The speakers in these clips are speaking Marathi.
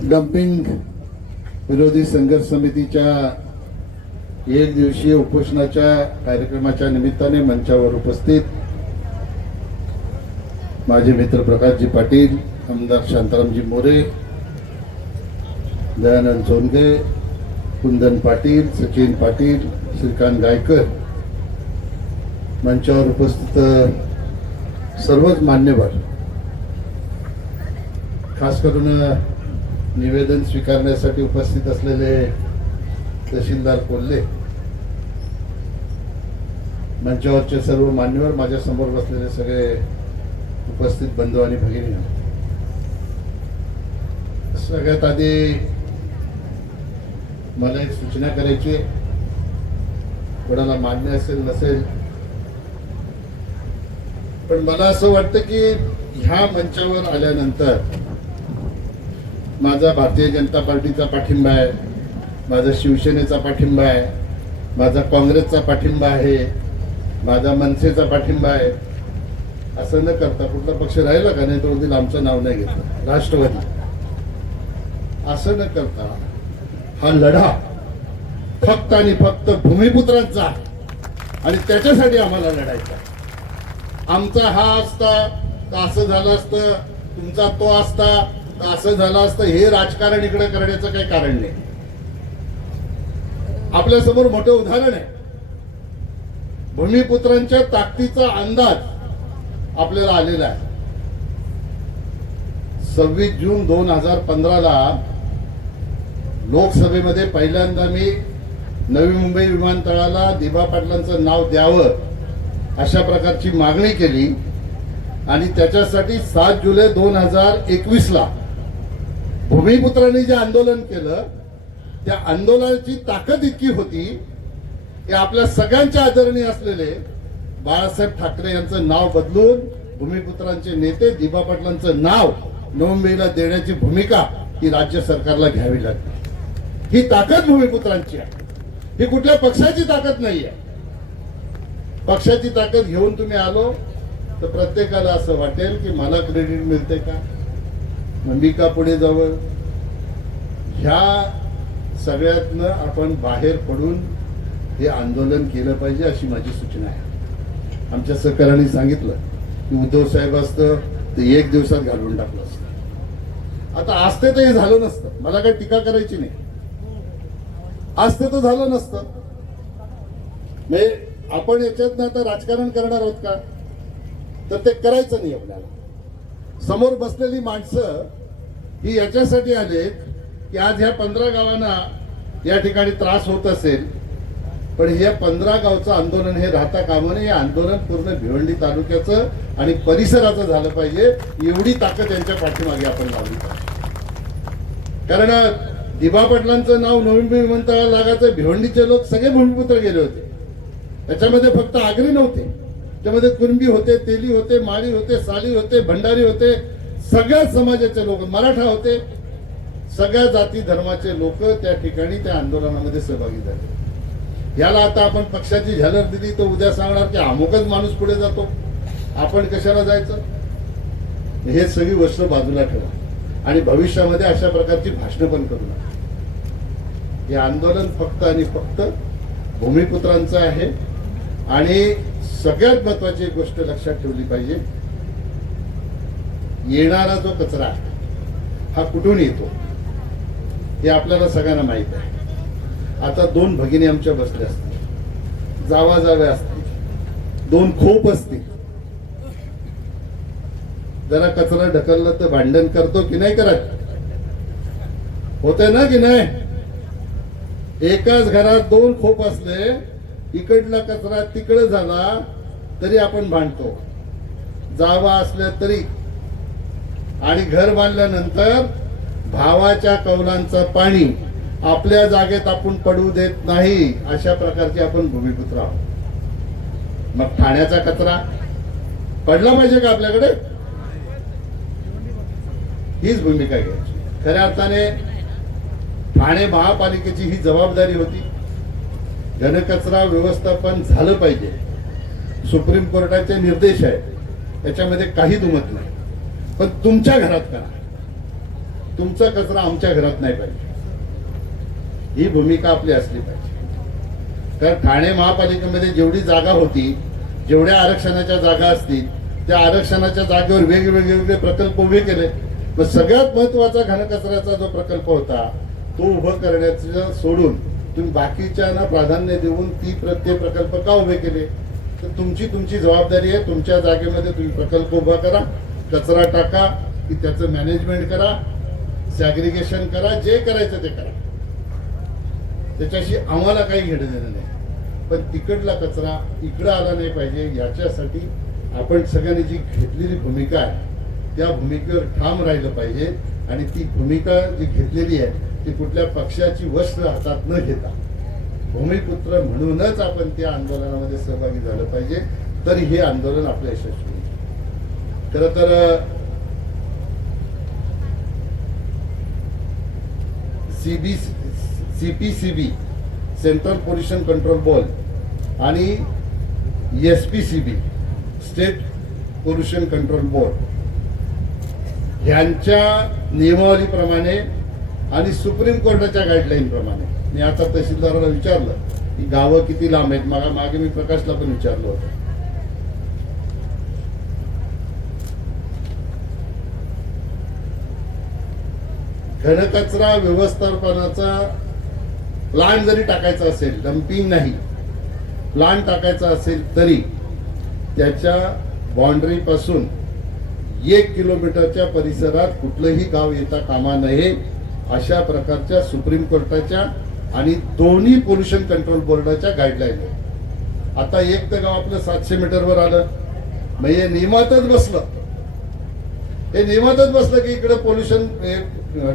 डम्पिंग विरोधी संघर्ष समितीच्या एक दिवसीय उपोषणाच्या कार्यक्रमाच्या निमित्ताने मंचावर उपस्थित माझे मित्र प्रकाशजी पाटील आमदार शांतारामजी मोरे दयानंद सोनगे कुंदन पाटील सचिन पाटील श्रीकांत गायकर मंचावर उपस्थित सर्वच मान्यवर खास करून निवेदन स्वीकारण्यासाठी उपस्थित असलेले तहसीलदार कोल्हे मंचावरचे सर्व मान्यवर माझ्यासमोर बसलेले सगळे उपस्थित बंधू आणि भगिनी सगळ्यात आधी मला एक सूचना करायची आहे. कोणाला मान्य असेल नसेल पण मला असं वाटतं की ह्या मंचावर आल्यानंतर माझा भारतीय जनता पार्टीचा पाठिंबा आहे. माझा शिवसेनेचा पाठिंबा आहे. माझा काँग्रेसचा पाठिंबा आहे. माझा मनसेचा पाठिंबा आहे. असं न करता कुठला पक्ष राहिला का नाही तो आमचं नाव नाही घेतलं. राष्ट्रवादी. असं न करता हा लढा फक्त आणि फक्त भूमिपुत्रांचा आणि त्याच्यासाठी आम्हाला लढायचा आमचा हा असता असं झालं असतं तुमचा तो असता तर असं झालं असतं हे राजकारण इकडे करण्याचं काही कारण नाही. आपल्यासमोर मोठं उदाहरण आहे. भूमिपुत्रांच्या ताकदीचा अंदाज आपल्याला आलेला आहे. सव्वीस जून दोन हजार पंधराला लोकसभेमध्ये पहिल्यांदा मी नवी मुंबई विमानतळाला दिभा पाटलांचं नाव द्यावं अशा प्रकारची मागणी केली आणि त्याच्यासाठी सात जुलै दोन हजार एकवीस ला भूमिपुत्रांनी जे आंदोलन केलं त्या आंदोलनाची ताकद इतकी होती की आपल्या सगळ्यांच्या आदरणीय असलेले बाळासाहेब ठाकरे यांचं नाव बदलून भूमिपुत्रांचे नेते दिबा पाटलांचं नाव नोंदणीला देण्याची भूमिका ही राज्य सरकारला घ्यावी लागली. ही ताकद भूमिपुत्रांची आहे. ही कुठल्या पक्षाची ताकद नाही आहे. पक्षाची ताकद घेऊन तुम्ही आलो तर प्रत्येकाला असं वाटेल की मला क्रेडिट मिळते का? मग मी का पुढे जावं. ह्या सगळ्यातनं आपण बाहेर पडून हे आंदोलन केलं पाहिजे अशी माझी सूचना आहे. आमच्या सहकार्याने सांगितलं की उद्धव साहेब असतं ते एक दिवसात घालवून टाकलं असतं. आता असते तर हे झालं नसतं. मला काही टीका करायची नाही. असते तर झालं नसतं. म्हणजे आपण याच्यातनं आता राजकारण करणार आहोत का? तर ते करायचं नाही आपल्याला. समोर बसलेली माणसं ही याच्यासाठी आलेत की आज ह्या पंधरा गावांना या ठिकाणी त्रास होत असेल पण या पंधरा गावचं आंदोलन हे राहता कामा नये. हे आंदोलन पूर्ण भिवंडी तालुक्याचं आणि परिसराचं झालं पाहिजे. एवढी ताकद यांच्या पाठीमागे आपण लावली पाहिजे. कारण दिबा पाटलांचं नाव नवीन विमानतळाला लागायचं. भिवंडीचे लोक सगळे भूमिपुत्र गेले होते. त्याच्यामध्ये फक्त आग्रे नव्हते. त्यामध्ये कुणबी होते तेली होते माळी होते साली होते भंडारी होते सगळ्या समाजाचे लोक मराठा होते सगळ्या जाती धर्माचे लोक त्या ठिकाणी त्या आंदोलनामध्ये सहभागी झाले. याला आता आपण पक्षाची झलक दिली तर उद्या सांगणार की अमुकच माणूस पुढे जातो. आपण कशाला जायचं? हे सगळी गोष्ट बाजूला ठेवा. आणि भविष्यामध्ये अशा प्रकारची भाषणं पण करू नका. हे आंदोलन फक्त आणि फक्त भूमिपुत्रांचं आहे. आणि सगळ्यात महत्वाची गोष्ट लक्षात ठेवली पाहिजे. येणारा जो कचरा हा कुठून येतो? हे आपल्याला सगळ्यांना माहीत आहे. आता दोन भगिनी आमच्या बसल्या असतील. जावा जाव्या असतील. दोन खोप असतील. जरा कचरा ढकलला तर भांडण करतो की नाही करत? होते ना की नाही? एकाच घरात दोन खोप असले इकडला कचरा तिकडे झाला तरी आपण भांडतो. जावा असल्या तरी. आणि घर बांधल्यानंतर भावाच्या कौलांचं पाणी आपल्या जागेत आपण पडू देत नाही अशा प्रकारची आपण भूमिपुत्र आहोत मग ठाण्याचा कचरा पडला पाहिजे का आपल्याकडे? हीच भूमिका घ्यायची. खऱ्या अर्थाने ठाणे महापालिकेची ही जबाबदारी होती. घनकचरा व्यवस्थापन झालं पाहिजे. सुप्रीम कोर्टाचे निर्देश आहे त्याच्यामध्ये काही दुमत नाही. पण तुमच्या घरात करा. तुमचा कचरा आमच्या घरात नाही पाहिजे. ही भूमिका आपली असली पाहिजे. तर ठाणे महापालिकेमध्ये जेवढी जागा होती जेवढ्या आरक्षणाच्या जागा असतील त्या आरक्षणाच्या जागेवर वेगवेगळे वेगळे प्रकल्प उभे केले. मग सगळ्यात महत्त्वाचा घनकचऱ्याचा जो प्रकल्प होता तो उभं करण्याचं सोडून तुम्ही बाकीच्यांना प्राधान्य देऊन ती प्रत्येक प्रकल्प का उभे केले? तर तुमची तुमची जबाबदारी आहे. तुमच्या जागेमध्ये तुम्ही प्रकल्प उभा करा कचरा टाका की त्याचं मॅनेजमेंट करा सॅग्रिगेशन करा जे करायचं ते करा. त्याच्याशी आम्हाला काही घेणं देणं नाही. पण तिकडला कचरा इकडं आला नाही पाहिजे याच्यासाठी आपण सगळ्यांनी जी घेतलेली भूमिका आहे त्या भूमिकेवर ठाम राहिलं पाहिजे. आणि ती भूमिका जी घेतलेली आहे ती कुठल्या पक्षाची वस्त्र हातात न घेता. भूमिपुत्र म्हणूनच आपण त्या आंदोलनामध्ये सहभागी झालं पाहिजे तर हे आंदोलन आपलं यशस्वी होईल. खरं तर CB CPCB central pollution control board आणि S P C B state pollution control board ह्यांच्या नियमावलीप्रमाणे आणि सुप्रीम कोर्टाच्या गाईडलाईन प्रमाणे. मी आता तहसीलदाराला विचारलं की गावं किती लांब आहेत? मागा मागे मी प्रकाशला पण विचारलं होतं. घनकचरा व्यवस्थापनाचा प्लांट जरी टाकायचा असेल डम्पिंग नाही प्लांट टाकायचा असेल तरी त्याच्या बाउंड्रीपासून पासून एक किलोमीटरच्या परिसरात कुठलंही गाव येता कामा नये अशा प्रकारच्या सुप्रीम कोर्टाच्या आणि दोन्ही पोल्युशन कंट्रोल बोर्डाच्या गाईडलाईन आहेत. आता एक तर गाव आपलं सातशे मीटरवर आलं. मग हे नियमातच बसलं. हे नियमातच बसलं की इकडे पोल्युशन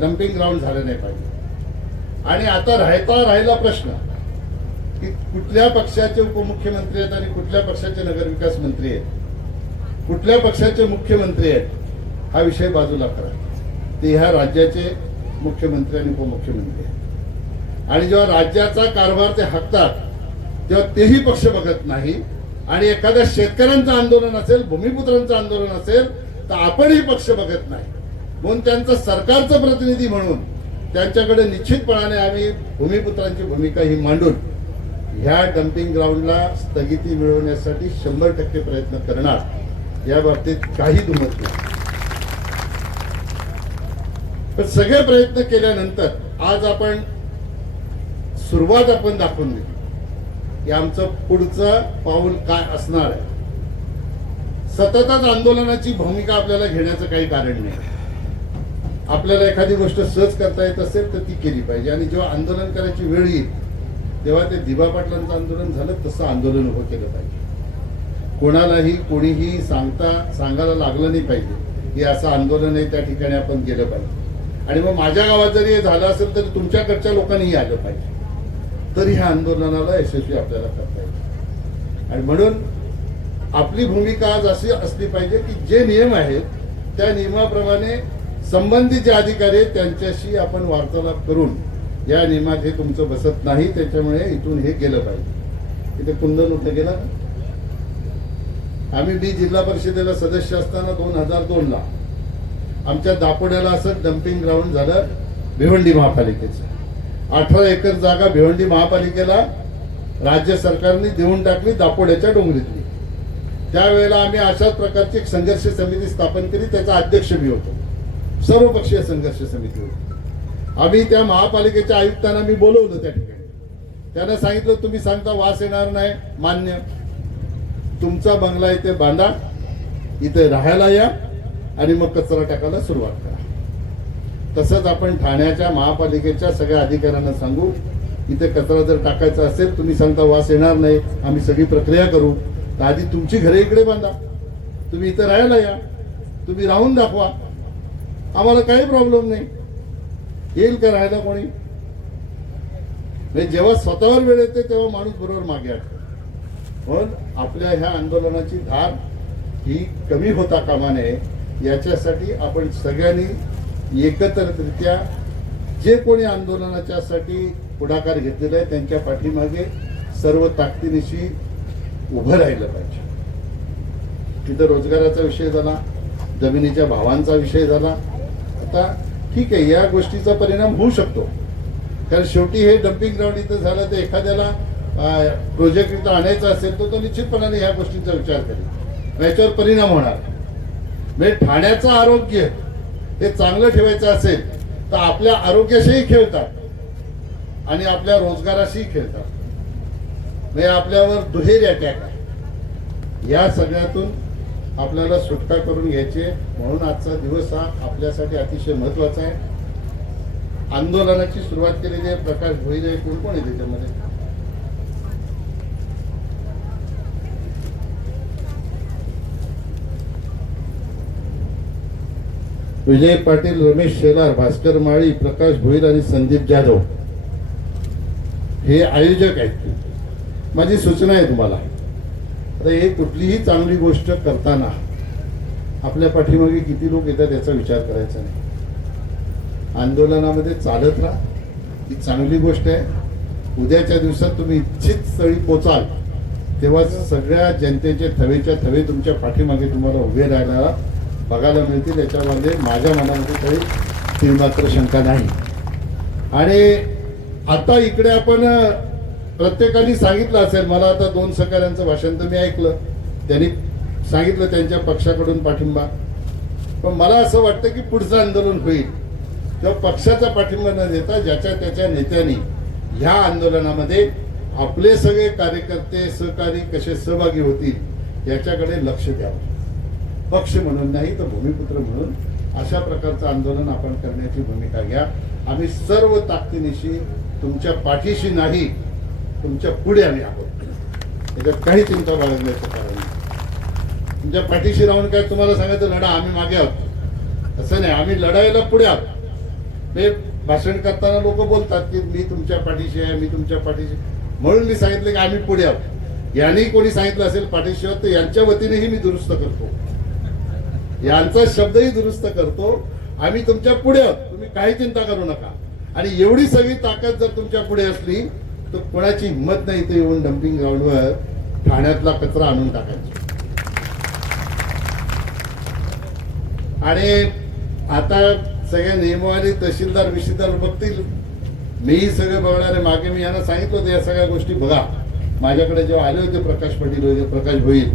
डम्पिंग ग्राउंड झालं नाही पाहिजे. आणि आता राहता राहिला प्रश्न. की कुठल्या पक्षाचे उपमुख्यमंत्री आहेत आणि कुठल्या पक्षाचे नगरविकास मंत्री आहेत? कुठल्या पक्षाचे मुख्यमंत्री आहेत हा विषय बाजूला करा. ते ह्या राज्याचे मुख्यमंत्री आणि उपमुख्यमंत्री आहेत. आणि जेव्हा राज्याचा कारभार ते हाकतात तेव्हा तेही पक्ष बघत नाही. आणि एखाद्या शेतकऱ्यांचं आंदोलन असेल भूमिपुत्रांचं आंदोलन असेल तर आपणही पक्ष बघत नाही. म्हणून त्यांचं सरकारचं प्रतिनिधी म्हणून त्यांच्याकडे निश्चितपणाने आम्ही भूमिपुत्रांची भूमिका ही मांडून ह्या डम्पिंग ग्राउंडला स्थगिती मिळवण्यासाठी शंभर टक्के प्रयत्न करणार. या बाबतीत काही दुमत नाही. पण सगळे प्रयत्न केल्यानंतर आज आपण सुरुवात आपण दाखवून दिली की आमचं पुढचं पाऊल काय असणार आहे. सततच आंदोलनाची भूमिका आपल्याला घेण्याचं काही कारण नाही. आपल्याला एखादी गोष्ट सहज करता येत असेल तर ती केली पाहिजे. आणि जेव्हा आंदोलन करायची वेळ येईल तेव्हा ते दिबा पाटलांचं आंदोलन झालं तसं आंदोलन उभं केलं पाहिजे. कोणालाही कोणीही सांगता सांगायला लागलं नाही पाहिजे. की असं आंदोलन आहे त्या ठिकाणी आपण गेलं पाहिजे. आणि मग माझ्या गावात जरी हे झालं असेल तर तुमच्याकडच्या लोकांनीही आलं पाहिजे. तर ह्या आंदोलनाला यशस्वी आपल्याला करता येईल. आणि म्हणून आपली भूमिका आज अशी असली पाहिजे की जे नियम आहेत त्या नियमाप्रमाणे संबंधित जे अधिकारी आहेत त्यांच्याशी आपण वार्तालाप करून या नियमात हे तुमचं बसत नाही त्याच्यामुळे इथून हे गेलं पाहिजे. इथे कुंदन उठे गेला ना? आम्ही बी जिल्हा परिषदेला सदस्य असताना दोन हजार दोन ला आमच्या दापोड्याला असं डम्पिंग ग्राउंड झालं भिवंडी महापालिकेचं. अठरा एकर जागा भिवंडी महापालिकेला राज्य सरकारने देऊन टाकली दापोड्याच्या डोंगरीतली. त्यावेळेला आम्ही अशाच प्रकारची एक संघर्ष समिती स्थापन केली त्याचा अध्यक्ष मी होतो. सर्वपक्षीय संघर्ष समिती होती. आम्ही त्या महापालिकेच्या आयुक्तांना मी बोलवलं त्या ठिकाणी. त्यांना सांगितलं तुम्ही सांगता वास येणार नाही मान्य. तुमचा बंगला इथे बांधा इथे राहायला या आणि मग कचरा टाकायला सुरुवात करा. तसंच आपण ठाण्याच्या महापालिकेच्या सगळ्या अधिकाऱ्यांना सांगू इथे कचरा जर टाकायचा असेल तुम्ही सांगता वास येणार नाही आम्ही सगळी प्रक्रिया करू. तर आधी तुमची घरे इकडे बांधा. तुम्ही इथे राहायला या. तुम्ही राहून दाखवा. आम्हाला काही प्रॉब्लेम नाही. येईल का राहायला कोणी? म्हणजे जेव्हा स्वतःवर वेळ येते तेव्हा माणूस बरोबर मागे आठवतो म्हणून आपल्या ह्या आंदोलनाची धार ही कमी होता कामा नये याच्यासाठी आपण सगळ्यांनी एकत्ररित्या जे कोणी आंदोलनाच्यासाठी पुढाकार घेतलेला आहे त्यांच्या पाठीमागे सर्व ताकदीनिशी उभं राहिलं पाहिजे. तिथं रोजगाराचा विषय झाला जमिनीच्या भावांचा विषय झाला. आता ठीक आहे या गोष्टीचा परिणाम होऊ शकतो. कारण शेवटी हे डम्पिंग ग्राउंड इथं झालं तर एखाद्याला प्रोजेक्ट इथं आणायचा असेल तर तो निश्चितपणाने ह्या गोष्टींचा विचार करेल. याच्यावर परिणाम होणार. म्हणजे ठाण्याचं आरोग्य हे चांगलं ठेवायचं असेल तर आपल्या आरोग्याशीही खेळतात आणि आपल्या रोजगाराशीही खेळतात. म्हणजे आपल्यावर दुहेरी अटॅक आहे. या सगळ्यातून आपल्याला सुटका करून घ्यायची म्हणून आजचा दिवस हा आपल्यासाठी अतिशय महत्त्वाचा आहे. आंदोलनाची सुरुवात केलेली आहे. प्रकाश भोईर आहे कोण कोण आहे त्याच्यामध्ये? विजय पाटील रमेश शेलार भास्कर माळी प्रकाश भोईर आणि संदीप जाधव. हे आयोजक आहेत. माझी सूचना आहे तुम्हाला. आता हे कुठलीही चांगली गोष्ट करताना आपल्या पाठीमागे किती लोक येतात याचा विचार करायचा नाही. आंदोलनामध्ये चालत राहा. ही चांगली गोष्ट आहे. उद्याच्या दिवसात तुम्ही इच्छित स्थळी पोचाल. तेव्हा सगळ्या जनतेचे थवेच्या थवे तुमच्या पाठीमागे तुम्हाला उभे राहायला बघायला मिळतील याच्यामध्ये माझ्या मनामध्ये काही तीळमात्र शंका नाही. आणि आता इकडे आपण प्रत्येकाने सांगितलं असेल मला आता दोन सहकाऱ्यांचं भाषण तर मी ऐकलं. त्यांनी सांगितलं त्यांच्या पक्षाकडून पाठिंबा. पण मला असं वाटतं की पुढचं आंदोलन होईल. तेव्हा पक्षाचा पाठिंबा न देता ज्याच्या त्याच्या नेत्यांनी ह्या आंदोलनामध्ये आपले सगळे कार्यकर्ते सहकारी कसे सहभागी होतील याच्याकडे लक्ष द्यावं. पक्ष म्हणून नाही तर भूमिपुत्र म्हणून अशा प्रकारचं आंदोलन आपण करण्याची भूमिका घ्या. आम्ही सर्व ताकदीनिशी तुमच्या पाठीशी नाही तुमच्यापुढे आम्ही आहोत. त्याच्यात काही चिंता बाळगण्याचं कारण नाही. तुमच्या पाठीशी राहून काय तुम्हाला सांगायचं? लढा आम्ही मागे आहोत. असं नाही आम्ही लढायला पुढे आहोत. ते भाषण करताना लोक बोलतात की मी तुमच्या पाठीशी आहे मी तुमच्या पाठीशी म्हणून मी सांगितलं की आम्ही पुढे आहोत. यांनी कोणी सांगितलं असेल पाठीशी आहोत तर यांच्या वतीनेही मी दुरुस्त करतो. यांचा शब्दही दुरुस्त करतो. आम्ही तुमच्यापुढे आहोत. तुम्ही काही चिंता करू नका. आणि एवढी सगळी ताकद जर तुमच्यापुढे असली तर कोणाची हिंमत नाही इथे येऊन डम्पिंग ग्राउंडवर ठाण्यातला कचरा आणून टाकायचा. आणि आता सगळ्या नियमवाली तहसीलदार विशीलदार बघतील. मीही सगळं बघणार आहे. मागे मी यांना सांगितलं होतं या सगळ्या गोष्टी बघा. माझ्याकडे जेव्हा आले होते प्रकाश पाटील होते प्रकाश भोईर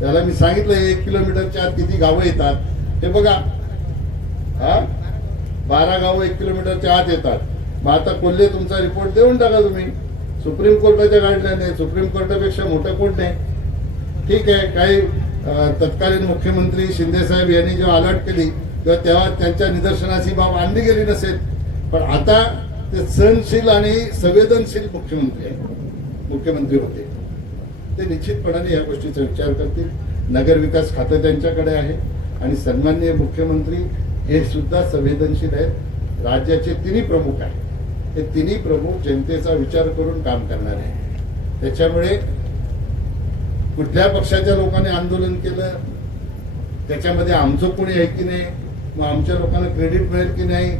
त्याला मी सांगितलं एक किलोमीटरच्या आत किती गावं येतात? हे बघा. हा? बारा गावं एक किलोमीटरच्या आत येतात. मग आता कोल्हे तुमचा रिपोर्ट देऊन टाका तुम्ही. सुप्रीम कोर्टाच्या गाडल्याने सुप्रीम कोर्टापेक्षा मोठं कोर्ट नाही? ठीक आहे. काही तत्कालीन मुख्यमंत्री शिंदे साहेब यांनी जेव्हा अलर्ट केली तेव्हा तेव्हा त्यांच्या निदर्शनाची बाब आणली गेली नसेल. पण आता ते सहनशील आणि संवेदनशील मुख्यमंत्री आहे मुख्यमंत्री होते. ते निश्चितपणाने या गोष्टीचा विचार करतील. नगर विकास खातं त्यांच्याकडे आहे आणि सन्माननीय मुख्यमंत्री हे सुद्धा संवेदनशील आहेत. राज्याचे तिन्ही प्रमुख आहेत. हे तिन्ही प्रमुख जनतेचा विचार करून काम करणार आहे त्याच्यामुळे कुठल्या पक्षाच्या लोकांनी आंदोलन केलं त्याच्यामध्ये आमचं कोणी आहे की नाही मग आमच्या लोकांना क्रेडिट मिळेल की नाही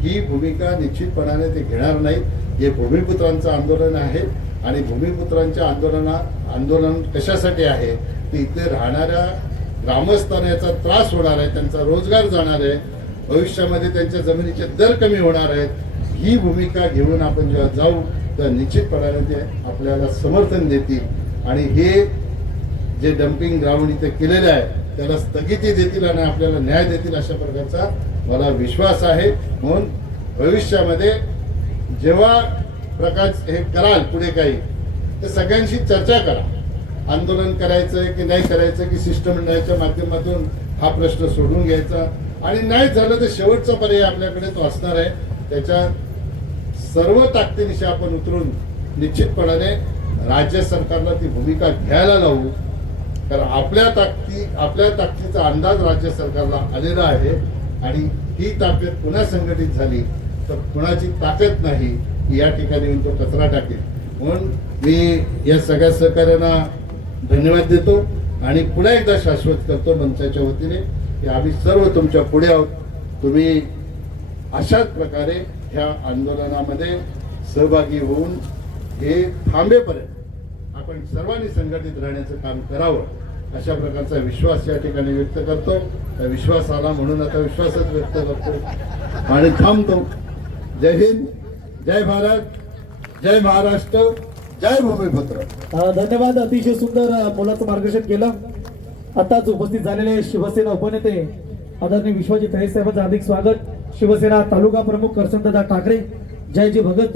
ही भूमिका निश्चितपणाने ते घेणार नाहीत. हे भूमिपुत्रांचं आंदोलन आहे. आणि भूमिपुत्रांच्या आंदोलना आंदोलन कशासाठी आहे? ते इथे राहणाऱ्या ग्रामस्थांना याचा त्रास होणार आहे त्यांचा रोजगार जाणार आहे भविष्यामध्ये त्यांच्या जमिनीचे दर कमी होणार आहेत. ही भूमिका घेऊन आपण जेव्हा जाऊ तर निश्चितपणाने ते आपल्याला समर्थन देतील. आणि हे जे डम्पिंग ग्राउंड इथे केलेलं आहे त्याला स्थगिती देतील आणि आपल्याला न्याय देतील अशा प्रकारचा मला विश्वास आहे. म्हणून भविष्यामध्ये जेव्हा प्रकाश हे कराल पुढे काही तर सगळ्यांशी चर्चा करा. आंदोलन करायचं की नाही करायचं की शिष्टमंडळाच्या माध्यमातून हा प्रश्न सोडून घ्यायचा. आणि नाही झालं तर शेवटचा पर्याय आपल्याकडे तो असणार आहे. त्याच्या सर्व ताकदीनिशी आपण उतरून निश्चितपणाने राज्य सरकारला ती भूमिका घ्यायला लावू. कारण आपल्या ताकदी आपल्या ताकदीचा अंदाज राज्य सरकारला आलेला आहे. आणि ही ताकद पुन्हा संघटित झाली तर कुणाची ताकद नाही की या ठिकाणी येऊन तो कचरा टाकेल. म्हणून मी या सगळ्या सहकार्यांना धन्यवाद देतो आणि पुन्हा एकदा शाश्वत करतो मंचाच्या वतीने की आम्ही सर्व तुमच्यापुढे आहोत. तुम्ही अशाच प्रकारे ह्या आंदोलनामध्ये सहभागी होऊन हे थांबेपर्यंत आपण सर्वांनी संघटित राहण्याचं काम करावं. अशा प्रकारचा विश्वास या ठिकाणी व्यक्त करतो. त्या विश्वास आला म्हणून आता विश्वासच व्यक्त करतो. आणि थांबतो. जय हिंद. जय भारत जय महाराष्ट्र जय भूमिपुत्र. धन्यवाद अतिशय सुंदर मुलाचं मार्गदर्शन केलं. आताच उपस्थित झालेले शिवसेना उपनेते आदरणीय विश्वजित साहेबांचं हार्दिक स्वागत. शिवसेना तालुका प्रमुख करसनदादा ठाकरे. जयजी भगत.